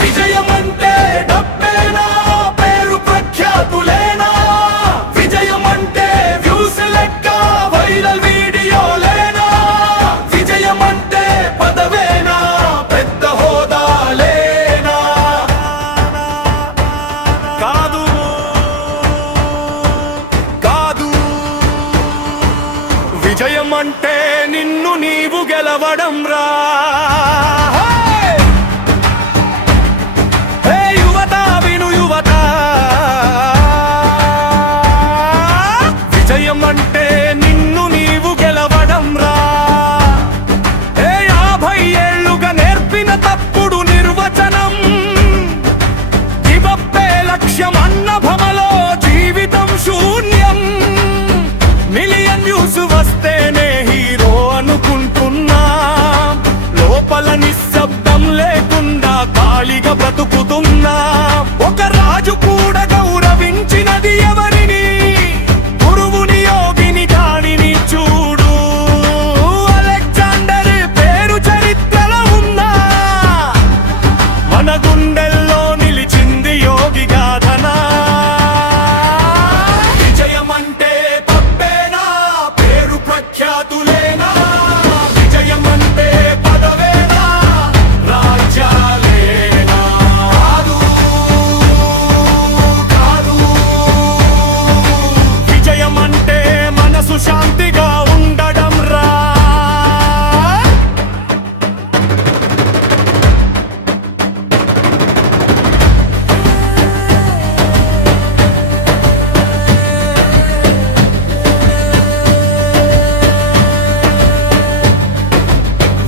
విజయం అంటే డబ్బేనా, పేరు ప్రఖ్యాతులేనా? విజయం అంటే వ్యూస్ లెక్క వైరల్ వీడియోలేనా? విజయం అంటే పదవేనా, పెద్ద హోదాలేనా? కాదు కాదు, విజయం అంటే నిన్ను నీవు గెలవడం రా. విజయం అంటే నిన్ను నీవు గెలవడం రా. 50 ఏళ్లుగా నేర్పిన తప్పుడు నిర్వచనం, దివప్పే లక్ష్యం అన్న భమలో జీవితం శూన్యం. మిలియన్ వ్యూస్ వస్తేనే హీరో అనుకుంటున్నా, లోపల నిశ్శబ్దం లేకుండా ఖాళీగా బ్రతుకుతున్నా. ఒక రాజు కూడా గౌరవించినది ఎవరిని? గురువుని, యోగిని, దానిని చూడు. అలెగ్జాండర్ పేరు చరిత్రలో ఉన్నా, మన గుండెల్లో నిలిచింది యోగి గాథనా. విజయం అంటే పబ్బేనా, పేరు ప్రఖ్యాతులేనా? విజయం అంటే పదవేనా, రాజ్యాలేనా? కాదు కాదు, విజయం అంటే మనసు శాంతిగా ఉండడం రా.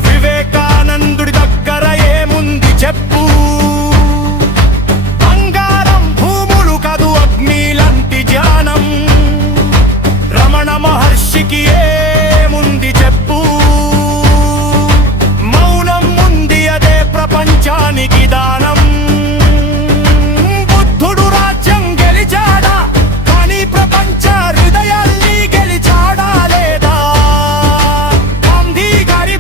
వివేకానందుడి దగ్గర ఏముంది చెప్పు? బంగారం, భూములు కదు, అగ్ని లాంటి జ్ఞానం. రమణ మహర్షికి ఏముంది చెప్పు? మౌనం ఉంది, అదే ప్రపంచానికి దానం. బుద్ధుడు రాజ్యం గెలిచాడా, కానీ ప్రపంచ హృదయాల్ని గెలిచాడా లేదా? గాంధీ గారి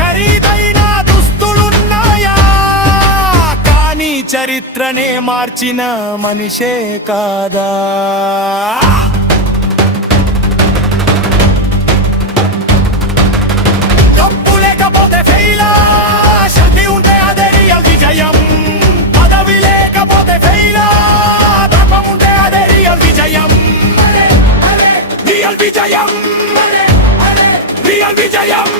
ఖరీదైన దుస్తులున్నాయా, కానీ చరిత్రనే మార్చిన మనిషే కాదా? డబ్బు లేకపోతే ఫెయిలా, శక్తి ఉంటే అదే రియల్ విజయం. పదవి లేకపోతే ఫెయిలా, ధర్మం ఉంటే అదే రియల్ విజయం. రియల్ విజయం, రియల్ విజయం.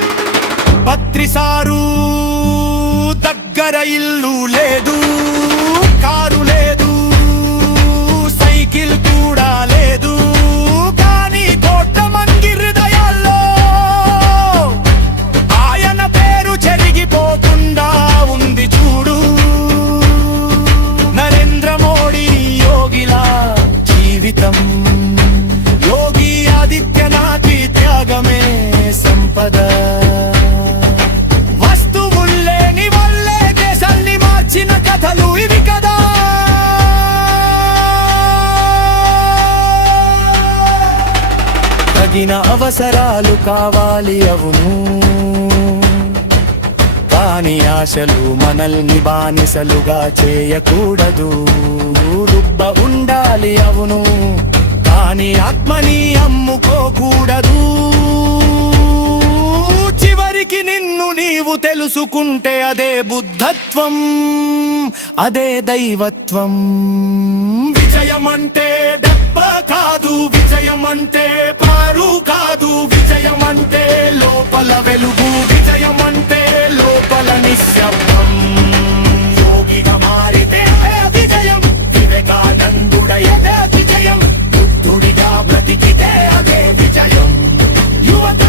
పత్రిసారు దగ్గర ఇల్లు లేదు, కారు లేదు, సైకిల్ కూడా లేదు, కానీ కోట్ల మంది హృదయాల్లో ఆయన పేరు చెరిగిపోకుండా ఉంది చూడు. నరేంద్ర మోడీ యోగిలా జీవితం, యోగి ఆదిత్యనాథ్ త్యాగమే సంపద. వస్తువుల్లేని వల్లే దేశాల్ని మార్చిన కథలు ఇవి కదా. తగిన అవసరాలు కావాలి అవును, కానీ ఆశలు మనల్ని బానిసలుగా చేయకూడదు. రుబ్బ ఉండాలి అవును, కానీ ఆత్మని అమ్ముకోకూడదు. చివరికి నిన్ను నీవు తెలుసుకుంటే అదే బుద్ధత్వం, అదే దైవత్వం. విజయం అంటే దెబ్బ కాదు, విజయం అంటే పారు కాదు, విజయం అంటే లోపల వెలుగు, విజయం అంటే లోపల నిశ్శబ్దం. యోగిగా మారితే విజయం, వివేకానందుడైతే విజయం, బుద్ధుడిగా బ్రతికితే అదే విజయం. యువత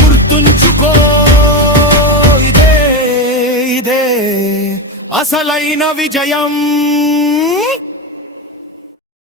గుర్తుంచుకో, ఇదే ఇదే అసలైన విజయం.